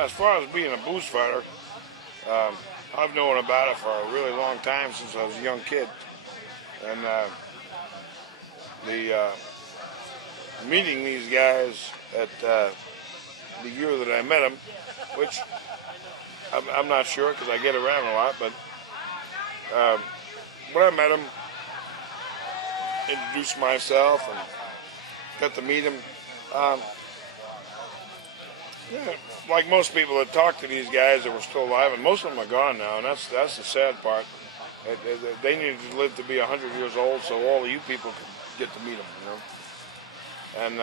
As far as being a booze fighter, I've known about it for a really long time, since I was a young kid. And meeting these guys at the year that I met them, which I'm not sure because I get around a lot, but when I met them, introduced myself and got to meet them. Yeah, like most people that talk to these guys that were still alive, and most of them are gone now, and that's the sad part. They needed to live to be 100 years old, so all of you people could get to meet them, you know. And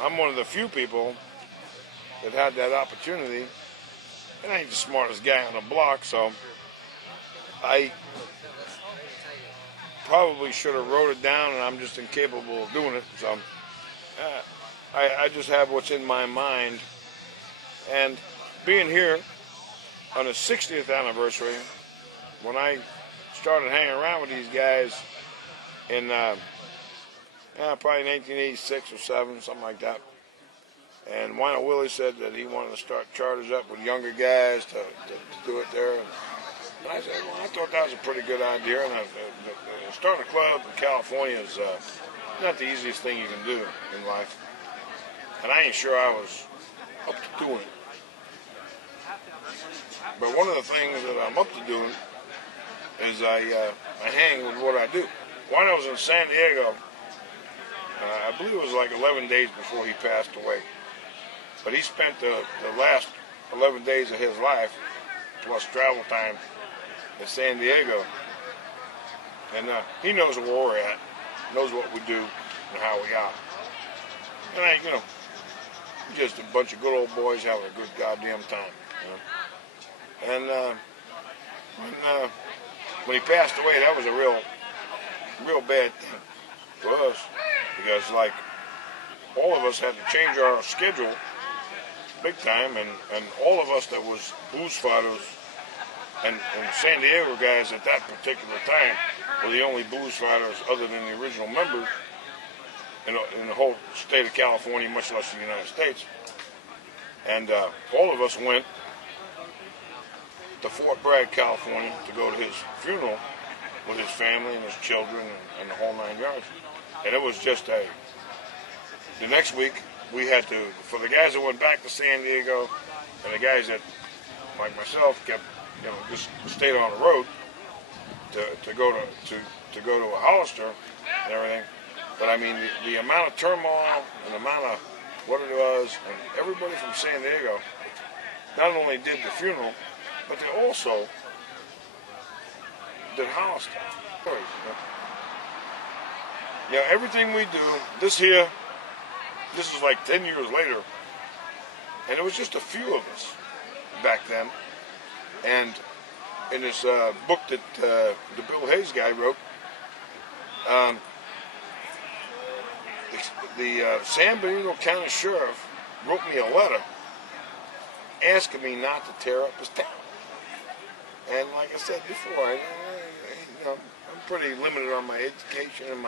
I'm one of the few people that had that opportunity, and I ain't the smartest guy on the block, so I probably should have wrote it down, and I'm just incapable of doing it. So I just have what's in my mind. And being here on the 60th anniversary, when I started hanging around with these guys in probably 1986 or 7, something like that. And Wino Willie said that he wanted to start charters up with younger guys to do it there. And I said, well, I thought that was a pretty good idea. And starting a club in California is not the easiest thing you can do in life. And I ain't sure I was up to doing it. But one of the things that I'm up to doing is I hang with what I do. When I was in San Diego, I believe it was like 11 days before he passed away. But he spent the last 11 days of his life, plus travel time, in San Diego. And he knows where we're at, knows what we do and how we are. And you know, just a bunch of good old boys having a good goddamn time. You know? And when he passed away, that was a real bad thing for us, because like all of us had to change our schedule big time, and all of us that was booze fighters and San Diego guys at that particular time were the only booze fighters other than the original members in the whole state of California, much less the United States. And all of us went to Fort Bragg, California, to go to his funeral with his family and his children and the whole 9 yards. And it was just the next week we had to, for the guys that went back to San Diego and the guys that, like myself, kept, you know, just stayed on the road to go to a Hollister and everything. But I mean, the amount of turmoil and the amount of what it was, and everybody from San Diego not only did the funeral, but they also did Hollister. You know, everything we do, this is like 10 years later, and it was just a few of us back then. And in this book that the Bill Hayes guy wrote, the San Bernardino County Sheriff wrote me a letter asking me not to tear up his town. And like I said before, you know, I'm pretty limited on my education and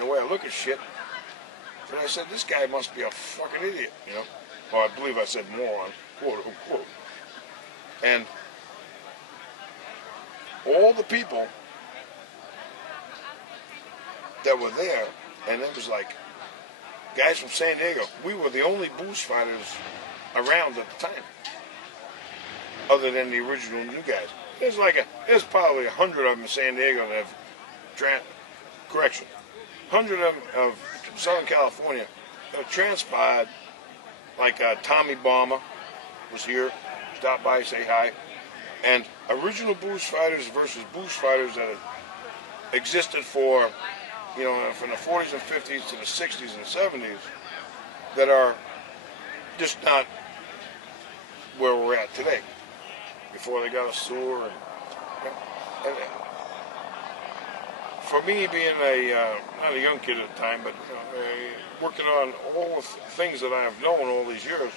the way I look at shit. But I said, this guy must be a fucking idiot, you know. Well, I believe I said moron, quote unquote. And all the people that were there, and it was like guys from San Diego, we were the only booze fighters around at the time, other than the original new guys. There's probably 100 of them in San Diego that have 100 of them of Southern California that have transpired. Like Tommy Bomber was here, stopped by, say hi. And original booze fighters versus booze fighters that had existed for, you know, from the 40s and 50s to the 60s and 70s that are just not where we're at today. Before they got a sewer, and for me being not a young kid at the time, but you know, working on all the things that I have known all these years,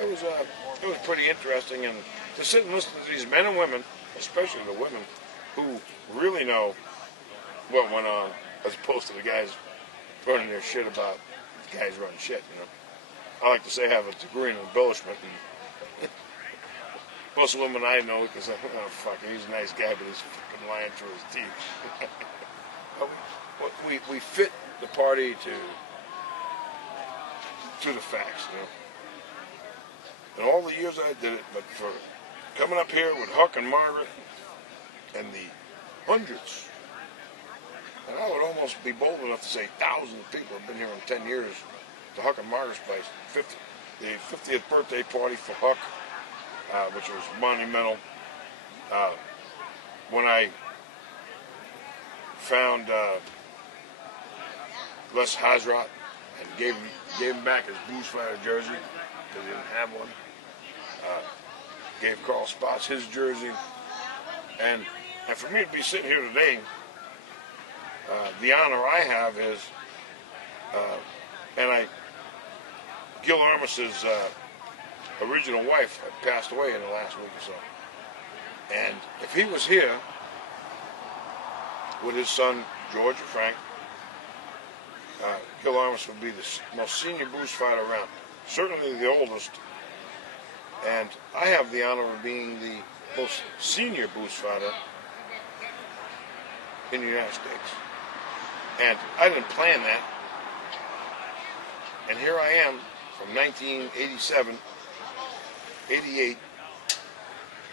it was pretty interesting. And to sit and listen to these men and women, especially the women, who really know what went on, as opposed to the guys running their shit about the guys running shit, you know. I like to say I have a degree in embellishment, and Most women I know, because oh fuck, he's a nice guy, but he's fucking lying through his teeth. we fit the party to the facts, you know. And all the years I did it, but for coming up here with Huck and Margaret and the hundreds, and I would almost be bold enough to say thousands of people have been here in 10 years to Huck and Margaret's place. The 50th birthday party for Huck, which was monumental. When I found Les Hazrat and gave him back his Boozefighters jersey because he didn't have one. Gave Carl Spots his jersey, and for me to be sitting here today, the honor I have is, Gil Armis's original wife had passed away in the last week or so, and if he was here with his son George or Frank, Gil Armis would be the most senior booze fighter around, certainly the oldest, and I have the honor of being the most senior booze fighter in the United States. And I didn't plan that, and here I am from 1987, 88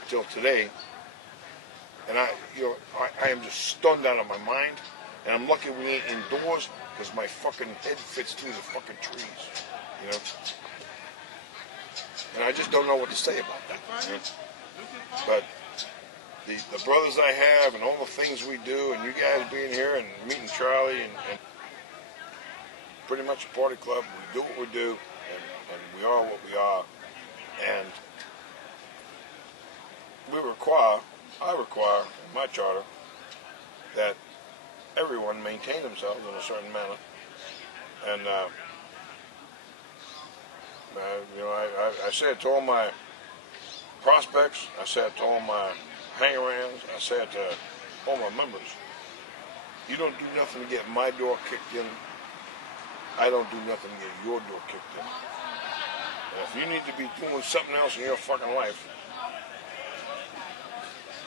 till today, and I am just stunned out of my mind, and I'm lucky we ain't indoors because my fucking head fits through the fucking trees, you know. And I just don't know what to say about that. You know? But the brothers I have and all the things we do, and you guys being here and meeting Charlie and pretty much a party club. We do what we do, and we are what we are, and I require in my charter that everyone maintain themselves in a certain manner, and you know, I say it to all my prospects, I say it to all my hang-arounds, I say it to all my members. You don't do nothing to get my door kicked in, I don't do nothing to get your door kicked in. And if you need to be doing something else in your fucking life,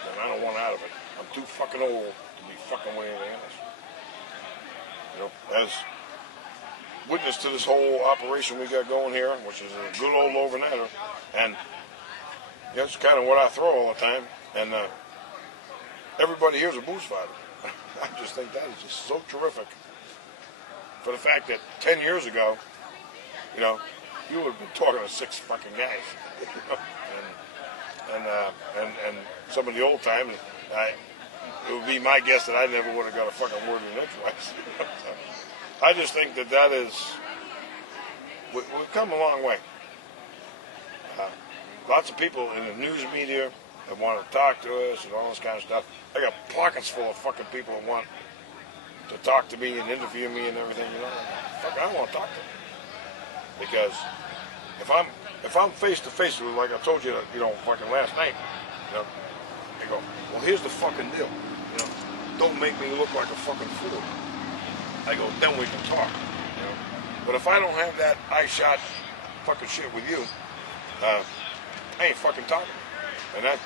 then I don't want out of it. I'm too fucking old to be fucking with anything else. You know, as witness to this whole operation we got going here, which is a good old overnighter, and that's kind of what I throw all the time, and everybody here is a booze fighter. I just think that is just so terrific. For the fact that 10 years ago, you know, you would have been talking to 6 fucking guys, you know? and some of the old times, it would be my guess that I never would have got a fucking word in edgewise. I just think that is, we've come a long way. Lots of people in the news media that want to talk to us and all this kind of stuff. I got pockets full of fucking people that want to talk to me and interview me and everything, you know. Fuck, I don't want to talk to them. Because if I'm face to face with them, like I told you, you know, fucking last night, you know, they go, well, here's the fucking deal, you know, don't make me look like a fucking fool. I go, then we can talk, you know. But if I don't have that eye shot fucking shit with you, I ain't fucking talking. And that's